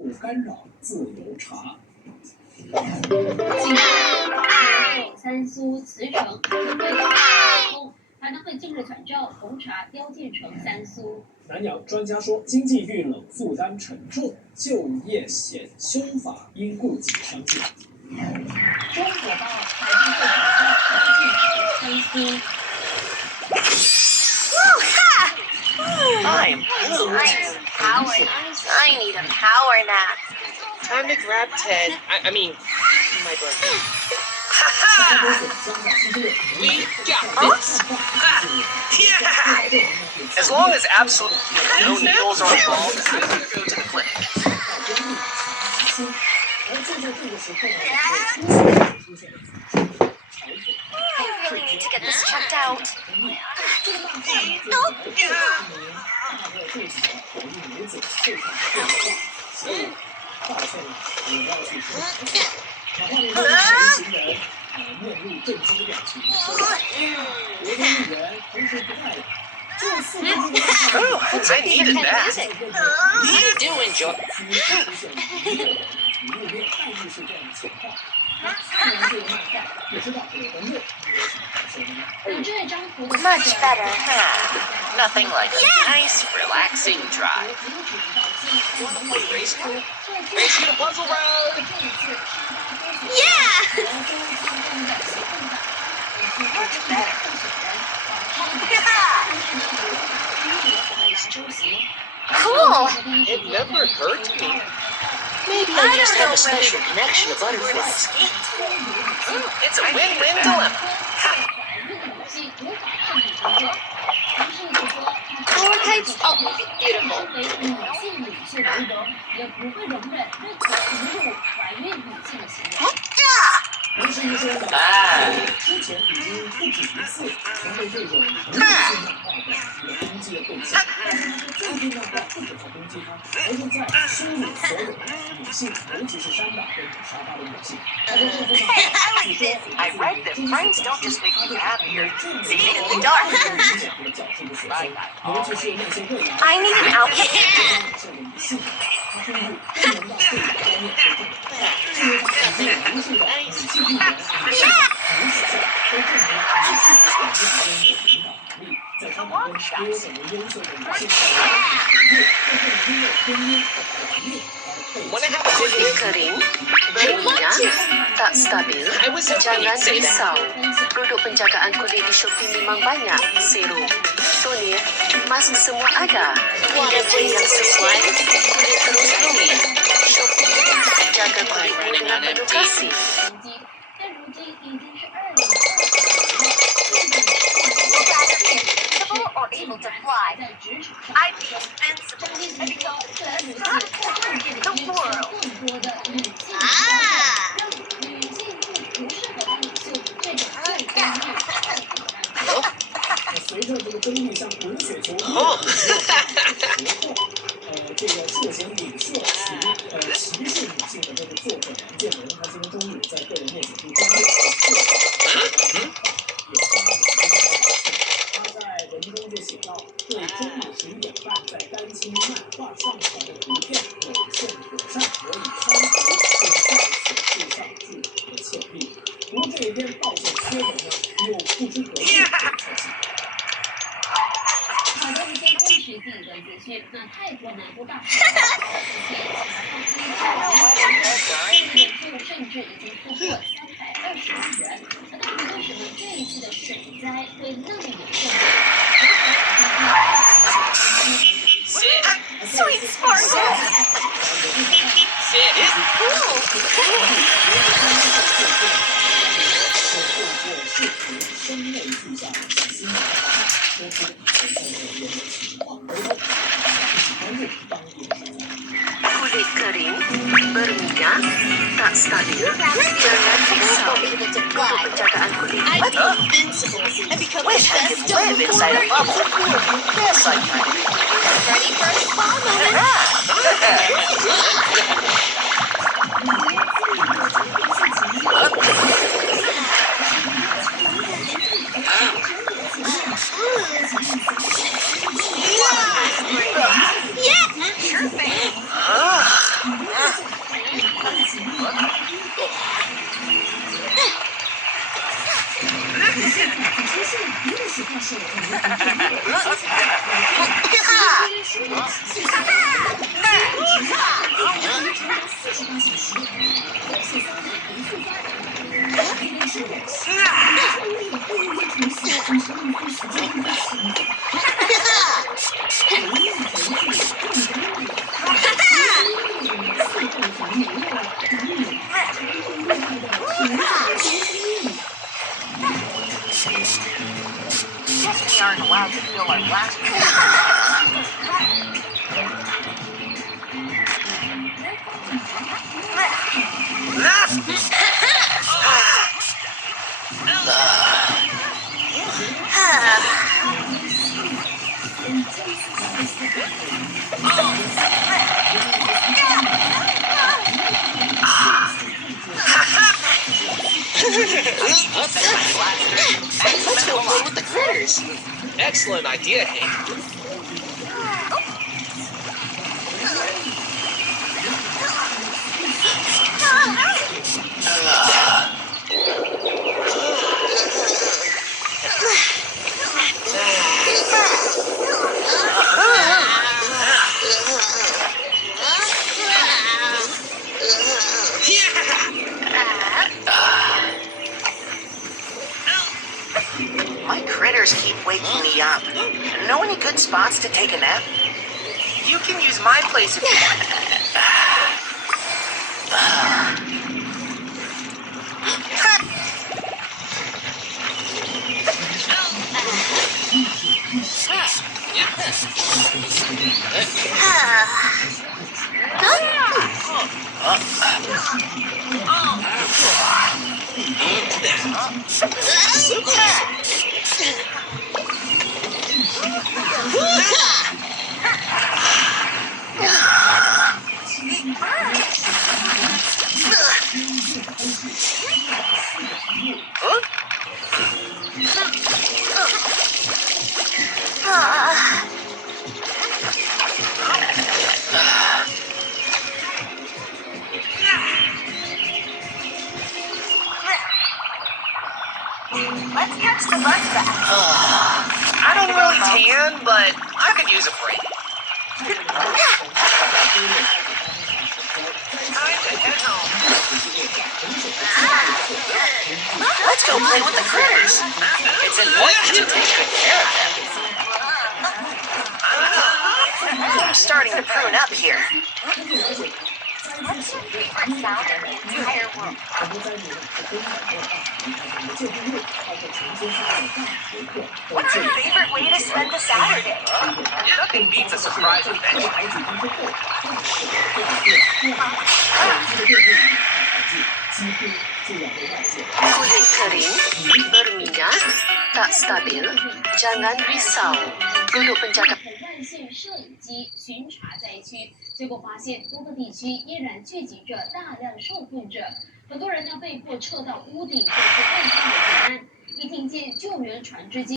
不干擾自由茶。三蘇磁城跟對溝通，可能會近日轉召紅茶標建成三蘇。南陽專家說，經濟遇冷，負擔沉重，就業險修法應顧及商界。中國報還是會轉召標建成三蘇。I'm powered. I need a power nap. Time to grab Ted. I mean, my brother. We got this. Yeah. As long as absolutely no needles are involved, I'm gonna go to the clinic. I really need to get this checked out. Oh, I needed that. You do enjoy. Much better, huh? Nothing like a nice, relaxing drive. Wanna play race car? Race you to Puzzle Road! Yeah! Much better. Cool! It never occurred to me. Maybe I just have a special connection to butterflies. It's a win-win dilemma. Four types? Oh, beautiful. I like this. I read that friends don't just make you happier, they make it in the dark. I need an outfit. Wanna have a Kulit kering, berminyak, tak stabil, jangan risau. Produk penjagaan kulit di Shopee memang banyak. Serum, toner, mask semua ada. Pilih yang sesuai, kulit terus glowing. Shopee, jaga kulitmu dengan penuh kasih. Or able to fly. I'd be invincible and become the world. 随着这个争议像滚雪球一样这个涉嫌影射歧视女性的这个作者杨建文，他今天中午在个人面写出专业他在文中就写到，对中午11点半在单亲漫畫上傳的圖片有欠妥善，我已刪除並在此附上祝福的歉意。不過這一篇道歉貼文呢，又不知何意被抄襲。好的，一些真實性的資訊。那泰國南部大學臉書甚至已經突破320萬人。那到底為什麼這一次的水災會那麼嚴重？ Sweet sparkle! Kulit kering, berminyak, tak stabil, jangan risau. Produk penjagaan kulit. I'd be invincible and become the Wish I could best live inside a bubble. Yes, I can. Ready for a spa moment? Ah, Guess we aren't allowed to fill our glass. Let's go play with the critters. Excellent idea, Hank. My critters keep waking me up. Know any good spots to take a nap? You can use my place if you want. Let's catch the bus back. I don't really tan, but I could use a break. Let's go play with the critters. It's important to take good care of them. I'm starting to prune up here. What's your favorite sound in the entire world? What's your favorite way to spend the Saturday? Nothing beats a surprise adventure. Kulit kering, berminyak, tak stabil, jangan risau. Duduk penjaga 万线摄影机巡查灾区，结果发现多个地区依然聚集着大量受困者，很多人呢被迫撤到屋顶或是后方的避难。一听见救援船只